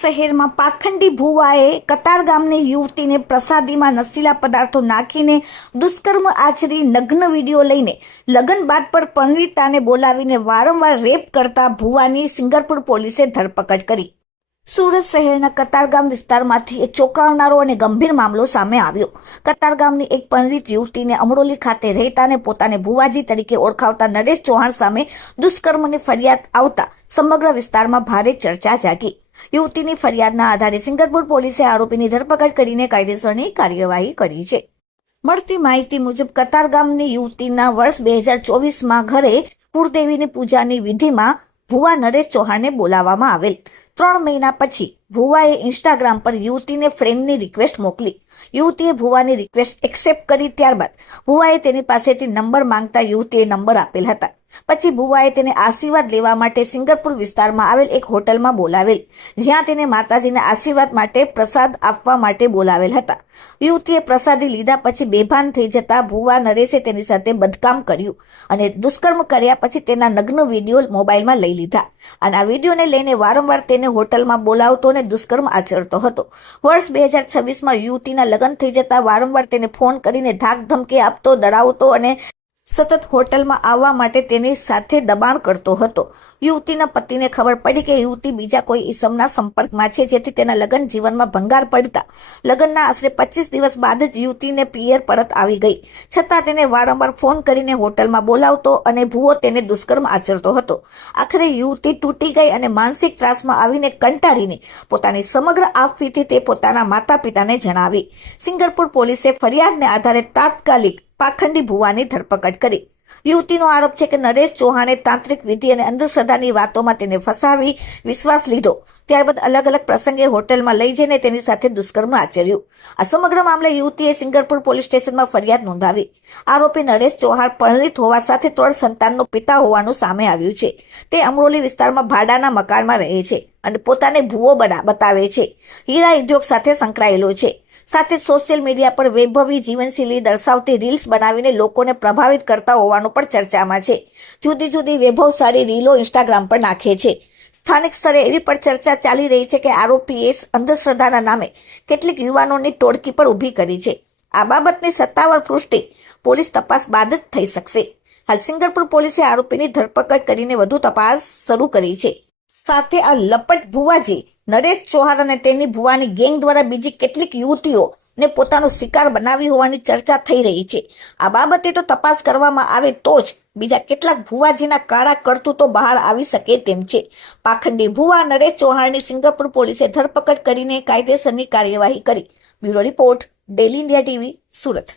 શહેરમાં પાખંડી ભુવાએ કતારગામની યુવતીને પ્રસાદીમાં નશીલા પદાર્થો નાખીને દુષ્કર્મ આચરી નગ્ન વિડીયો લઈને લગ્ન બાદ પર પરિણીતાને બોલાવીને વારંવાર રેપ કરતા ભુવાની સિંગરપુર પોલીસે ધરપકડ કરી। સુરત શહેરના કતારગામ વિસ્તારમાંથી એક ચોંકાવનારો અને ગંભીર મામલો સામે આવ્યો। કતારગામની એક પરિણીત યુવતીને અમરોલી ખાતે રહેતા અને પોતાને ભુવાજી તરીકે ઓળખાવતા નરેશ ચૌહાણ સામે દુષ્કર્મની ફરિયાદ આવતા સમગ્ર વિસ્તારમાં ભારે ચર્ચા જાગી। યુવતીની ફરિયાદના આધારે સિંગરપુર પોલીસે આરોપીની ધરપકડ કરીને કાયદેસરની કાર્યવાહી કરી છે। મળતી માહિતી મુજબ કતારગામની યુવતીના વર્ષ 2024માં ઘરે કુળદેવીની પૂજાની વિધિમાં ભુવા નરેશ ચૌહાણને બોલાવવામાં આવેલ। 3 મહિના પછી ભુવાએ ઇન્સ્ટાગ્રામ પર યુવતીને ફ્રેન્ડની રિક્વેસ્ટ મોકલી। યુવતીએ ભુવાની રિક્વેસ્ટ એક્સેપ્ટ કરી। ત્યારબાદ ભુવાએ તેની પાસેથી નંબર માંગતા યુવતીએ નંબર આપેલ હતા। પછી ભુવાએ તેને આશીર્વાદ લેવા માટે સિંગરપુર વિસ્તારમાં આવેલ એક હોટલમાં બોલાવેલ, જ્યાં તેને માતાજીને આશીર્વાદ માટે પ્રસાદ આપવા માટે બોલાવેલ હતા। યુવતીએ પ્રસાદી લીધા પછી બેભાન થઈ જતા ભુવા નરેશે તેની સાથે બદકામ કર્યું અને દુષ્કર્મ કર્યા પછી તેના નગ્ન વિડીયો મોબાઈલમાં લઈ લીધા અને આ વિડીયોને લઈને વારંવાર તેને હોટલમાં બોલાવતો અને દુષ્કર્મ આચરતો હતો। વર્ષ 2026માં યુવતીના લગ્ન થઈ જતા વારંવાર તેને ફોન કરીને ધાક ધમકી આપતો, ડરાવતો અને સતત હોટલમાં આવવા માટે તેની સાથે દબાણ કરતો હતો। યુવતીના પતિને ખબર પડી કે યુવતી બીજા કોઈ ઈસમના સંપર્કમાં છે, જેથી તેના લગ્ન જીવનમાં ભંગાર પડતા લગ્નના આશરે 25 દિવસ બાદ જ યુવતીને પિયર પરત આવી ગઈ। છતાં તેને વારંવાર ફોન કરીને હોટલમાં બોલાવતો અને ભુવો તેને દુષ્કર્મ આચરતો હતો। આખરે યુવતી તૂટી ગઈ અને માનસિક ત્રાસમાં આવીને કંટાળીને પોતાની સમગ્ર આપવીતી તે પોતાના માતા પિતાને જણાવી। સિંગરપુર પોલીસે ફરિયાદને આધારે તાત્કાલિક પાખંડી ભુવાની ધરપકડ કરી। યુવતીનો આરોપ છે કે નરેશ ચૌહાણે તાંત્રિક વિધિ અને અંધશ્રદ્ધાની વાતોમાં તેને ફસાવી વિશ્વાસ લીધો, ત્યારબાદ અલગ અલગ પ્રસંગે હોટલમાં લઈ જઈને તેની સાથે દુષ્કર્મ આચર્યું। આ સમગ્ર મામલે યુવતીએ સિંગરપુર પોલીસ સ્ટેશનમાં ફરિયાદ નોંધાવી। આરોપી નરેશ ચૌહાણ પરિણીત હોવા સાથે 3 સંતાનનો પિતા હોવાનું સામે આવ્યું છે। તે અમરોલી વિસ્તારમાં ભાડાના મકાનમાં રહે છે અને પોતાને ભુવો બતાવે છે। હીરા ઉદ્યોગ સાથે સંકળાયેલો છે। સાથે સોશિયલ મીડિયા પર વૈભવી જીવનશૈલી દર્શાવતી રીલ્સ બનાવીને લોકોને પ્રભાવિત કરતા હોવાનું પણ ચર્ચામાં છે। જુદી જુદી વૈભવશાળી રીલો ઇન્સ્ટાગ્રામ પર નાખે છે। સ્થાનિક સ્તરે એવી પણ ચર્ચા ચાલી રહી છે કે આરોપીએ અંધશ્રદ્ધાના નામે કેટલીક યુવાનોની ટોળકી પર ઊભી કરી છે। આ બાબતની સત્તાવાર પુષ્ટિ પોલીસ તપાસ બાદ જ થઈ શકશે। હાલ સિંગરપુર પોલીસે આરોપીની ધરપકડ કરીને વધુ તપાસ શરૂ કરી છે। સાથે આ લપટ ભુવાજી નરેશ ચૌહાણ અને તેની ભુવાની ગેંગ દ્વારા બીજી કેટલીક યુવતીઓને પોતાનો શિકાર બનાવી હોવાની ચર્ચા થઈ રહી છે। આ બાબતે તો તપાસ કરવામાં આવે તો જ બીજા કેટલાક ભુવાજીના કાળા કરતૂતો બહાર આવી શકે તેમ છે। પાખંડી ભુવા નરેશ ચૌહાણની સિંગરપુર પોલીસે ધરપકડ કરીને કાયદેસરની કાર્યવાહી કરી। Bureau report, daily India TV, Surat.